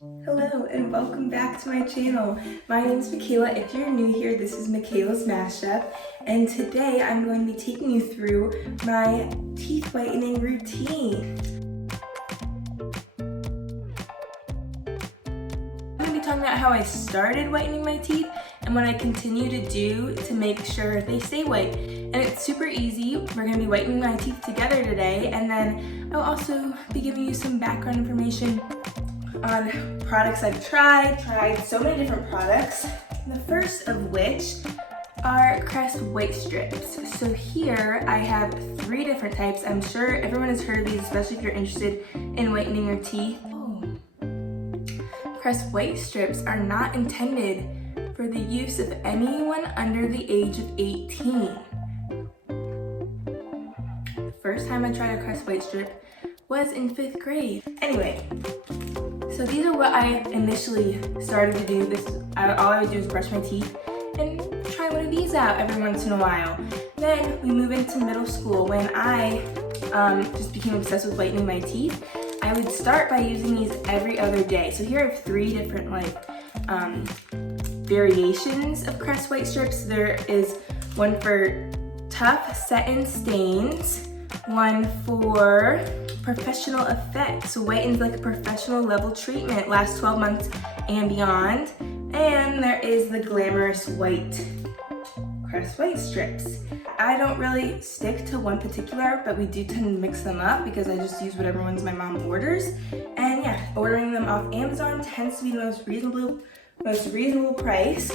Hello and welcome back to my channel. My name is Michaela. If you're new here, this is Michaela's Mashup, and today I'm going to be taking you through my teeth whitening routine. I'm going to be talking about how I started whitening my teeth and what I continue to do to make sure they stay white. And it's super easy. We're going to be whitening my teeth together today, and then I'll also be giving you some background information on products I've tried so many different products. The first of which are Crest white strips. So here I have 3 different types. I'm sure everyone has heard of these, especially if you're interested in whitening your teeth. Crest white strips are not intended for the use of anyone under the age of 18. The first time I tried a Crest white strip was in 5th grade. Anyway, so these are what I initially started to do. All I would do is brush my teeth and try one of these out every once in a while. Then we move into middle school when I just became obsessed with whitening my teeth. I would start by using these every other day. So here I have 3 different variations of Crest white strips. There is one for tough set-in stains, one for professional effect, so whitens like a professional level treatment, lasts 12 months and beyond. And there is the glamorous white Crest white strips. I don't really stick to one particular, but we do tend to mix them up because I just use whatever ones my mom orders. And yeah, ordering them off Amazon tends to be the most reasonable price.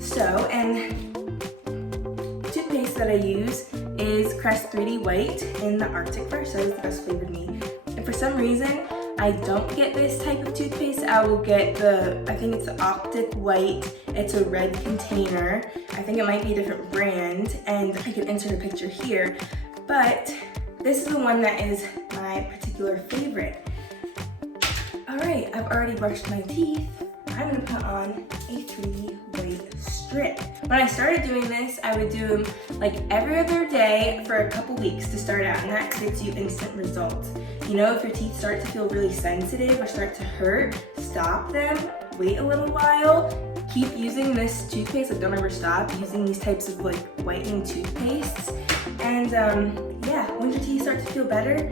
So, and toothpaste that I use is Crest 3D White in the Arctic Fresh. That is the best flavor to me. And for some reason, I don't get this type of toothpaste. I will get I think it's the Arctic White. It's a red container. I think it might be a different brand, and I can insert a picture here. But this is the one that is my particular favorite. All right, I've already brushed my teeth. I'm gonna put on a 3D white strip. When I started doing this, I would do them like every other day for a couple weeks to start out, and that gets you instant results. You know, if your teeth start to feel really sensitive or start to hurt, stop them, wait a little while, keep using this toothpaste. Like, don't ever stop using these types of like whitening toothpastes. And yeah, once your teeth start to feel better,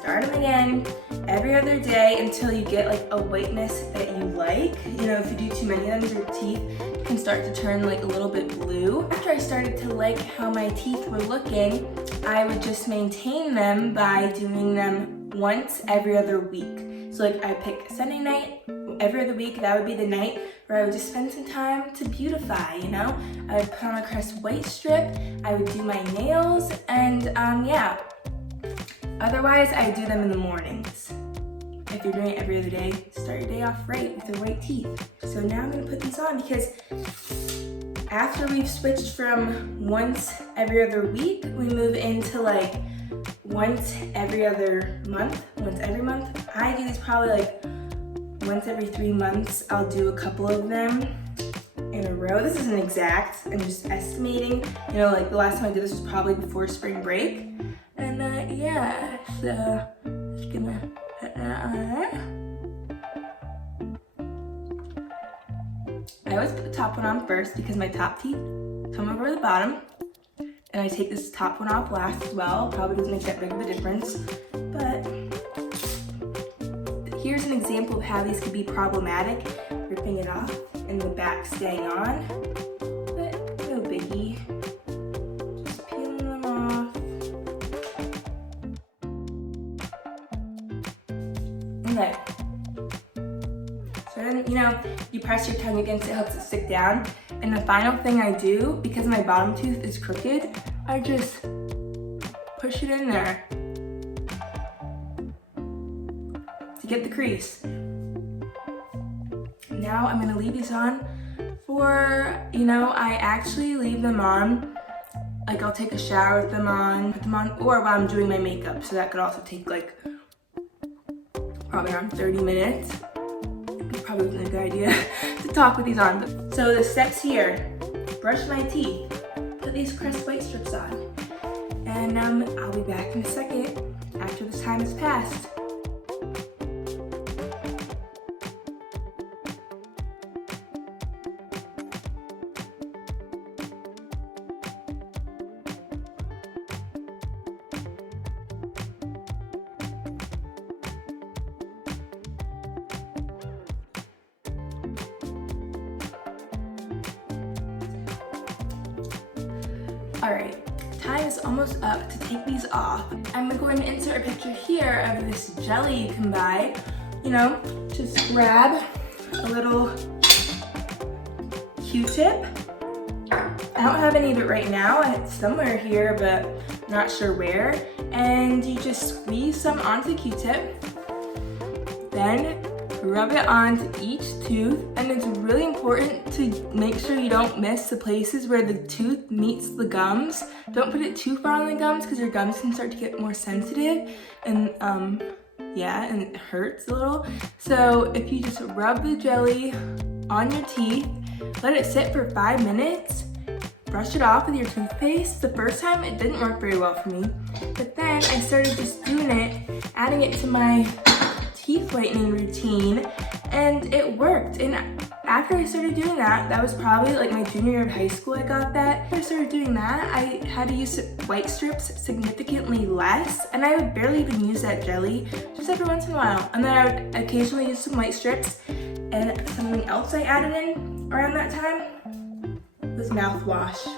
start them again every other day until you get like a whiteness that you like. You know, if you do too many of them, your teeth can start to turn like a little bit blue. After I started to like how my teeth were looking, I would just maintain them by doing them once every other week. So like I pick Sunday night, every other week, that would be the night where I would just spend some time to beautify, you know? I would put on a Crest white strip, I would do my nails, and yeah. Otherwise, I do them in the mornings. If you're doing it every other day, start your day off right with your white teeth. So now I'm gonna put these on because after we've switched from once every other week, we move into like once every other month, once every month. I do these probably like once every 3 months. I'll do a couple of them in a row. This isn't exact, I'm just estimating. You know, like the last time I did this was probably before spring break. And yeah, so just gonna put that on. I always put the top one on first because my top teeth come over the bottom. And I take this top one off last as well. Probably doesn't make that big of a difference. But here's an example of how these could be problematic. Ripping it off and the back staying on. But no biggie. Just peeling them off. Okay. So then, you know, you press your tongue against it, helps it stick down. And the final thing I do, because my bottom tooth is crooked, I just push it in there to get the crease. Now I'm gonna leave these on for, you know, I actually leave them on, like I'll take a shower with them on, put them on, or while I'm doing my makeup. So that could also take like probably around 30 minutes. Probably wasn't a good idea to talk with these on. But, so the steps here: brush my teeth, put these Crest white strips on, and I'll be back in a second after this time has passed. All right, time is almost up to take these off. I'm going to insert a picture here of this jelly you can buy. You know, just grab a little Q-tip. I don't have any of it right now. It's somewhere here, but not sure where. And you just squeeze some onto the Q-tip. Then rub it onto each tooth. And it's really important to make sure you don't miss the places where the tooth meets the gums. Don't put it too far on the gums because your gums can start to get more sensitive. And yeah, and it hurts a little. So if you just rub the jelly on your teeth, let it sit for 5 minutes, brush it off with your toothpaste. The first time it didn't work very well for me, but then I started just doing it, adding it to my teeth whitening routine, and it worked. And after I started doing that, that was probably like my junior year of high school I got that. After I started doing that, I had to use white strips significantly less, and I would barely even use that jelly, just every once in a while. And then I would occasionally use some white strips, and something else I added in around that time was mouthwash.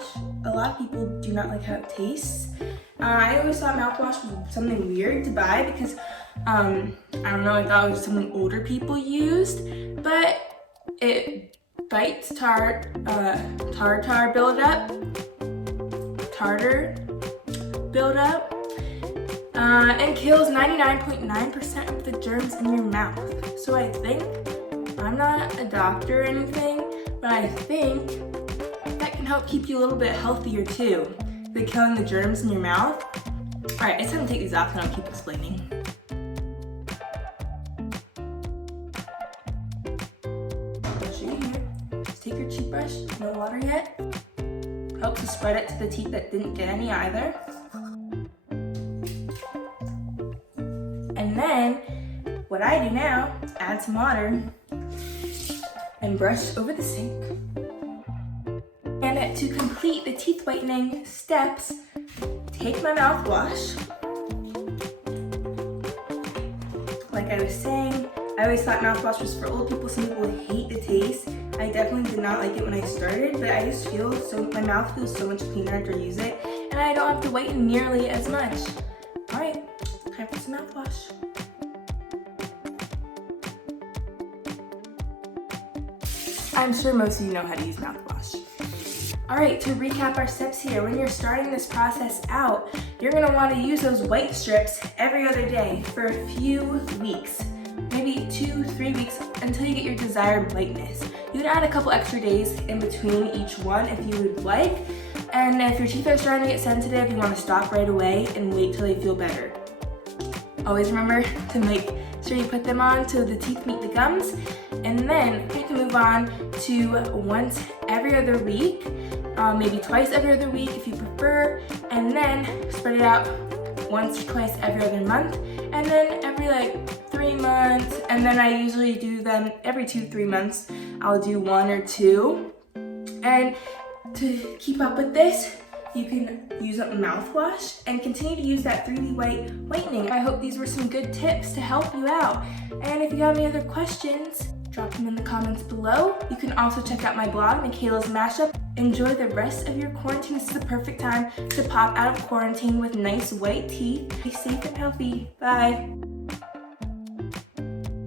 A lot of people do not like how it tastes. I always thought mouthwash was something weird to buy because I don't know, I thought it was something older people used, but it fights tartar buildup, and kills 99.9% of the germs in your mouth. So I think, I'm not a doctor or anything, but I think that can help keep you a little bit healthier too, by killing the germs in your mouth. All right, it's time to take these off and I'll keep explaining. Just take your toothbrush, no water yet. Helps to spread it to the teeth that didn't get any either. And then, what I do now, add some water and brush over the sink. And to complete the teeth whitening steps, take my mouthwash. Like I was saying, I always thought mouthwash was for old people. Some people hate the taste. I definitely did not like it when I started, but I just feel my mouth feels so much cleaner after I use it, and I don't have to whiten nearly as much. All right, time for some mouthwash. I'm sure most of you know how to use mouthwash. All right, to recap our steps here, when you're starting this process out, you're gonna wanna use those white strips every other day for a few weeks. Maybe 2-3 weeks until you get your desired whiteness. You can add a couple extra days in between each one if you would like. And if your teeth are starting to get sensitive, you want to stop right away and wait till they feel better. Always remember to make sure you put them on so the teeth meet the gums. And then you can move on to once every other week, maybe twice every other week if you prefer, and then spread it out once or twice every other month, and then every like 3 months, and then I usually do them every 2-3 months. I'll do 1 or 2. And to keep up with this, you can use up mouthwash and continue to use that 3D whitening. I hope these were some good tips to help you out. And if you have any other questions, drop them in the comments below. You can also check out my blog, Michaela's Mashup. Enjoy the rest of your quarantine. This is the perfect time to pop out of quarantine with nice white teeth. Be safe and healthy. Bye.